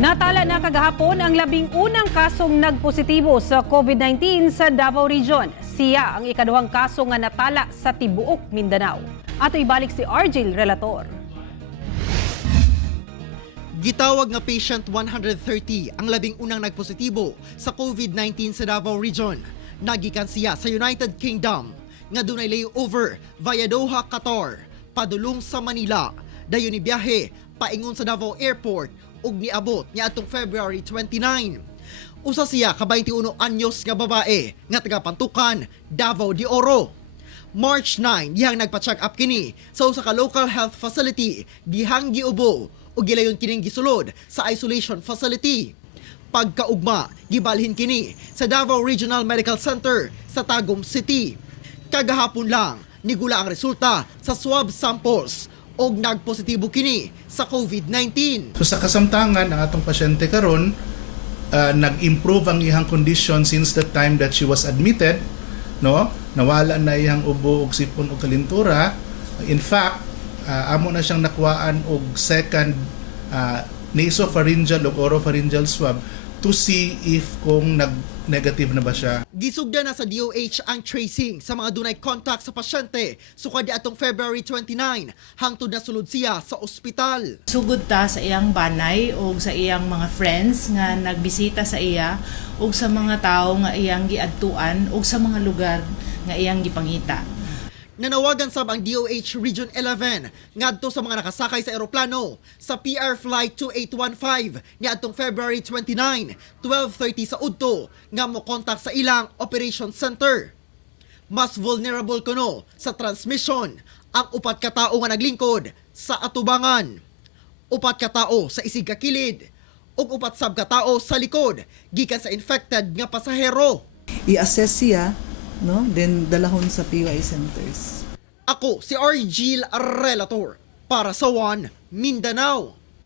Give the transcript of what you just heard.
Natala na kagahapon ang 11 kasong nagpositibo sa COVID-19 sa Davao Region. Siya ang ikaduhang kaso nga natala sa tibuok Mindanao. Ato ibalik si Argel Relator. Gitawag nga patient 130 ang 11 nagpositibo sa COVID-19 sa Davao Region. Nagikan siya sa United Kingdom nga dunay layover via Doha, Qatar, padulong sa Manila. Dayon ni biyahe paingon sa Davao Airport ug niabot niya atong February 29. Usa siya ka 21 anyos nga babae nga taga Pantukan, Davao de Oro. March 9 dihang nagpa-check up kini sa usa ka local health facility dihang giubo ug gilayon kining gisulod sa isolation facility. Pagkaugma, gibalhin kini sa Davao Regional Medical Center sa Tagum City. Kagahapon lang nigula ang resulta sa swab samples og nagpositibo kini sa COVID-19. So sa kasamtangan ang atong pasyente karon nag-improve ang iyang condition since the time that she was admitted, no? Nawala na iyang ubo ug sipon ug kalintura. In fact, amo na siyang nakuhaan og second nasopharyngeal ug oropharyngeal swab to see if kung nag-negative na ba siya. Gisugda na sa DOH ang tracing sa mga dunay contact sa pasyente sukad atong February 29 hangtod na sulod siya sa ospital. Sugod ta sa iyang banay o sa iyang mga friends nga nagbisita sa iya o sa mga tao nga iyang giadtuan o sa mga lugar nga iyang gipangita. Nanawagan sab ang DOH Region 11 ngadto sa mga nakasakay sa eroplano sa PR Flight 2815 niadtong February 29, 12:30 sa udto nga mo kontak sa ilang operation center. Mas vulnerable kuno sa transmission ang upat ka tawo nga naglingkod sa atubangan, upat ka tawo sa isig ka kilid ug upat sab ka tawo sa likod gikan sa infected nga pasahero. I-assess siya, no? Then dalahon sa PY centers. Ako si Argel Relator para sa One Mindanao.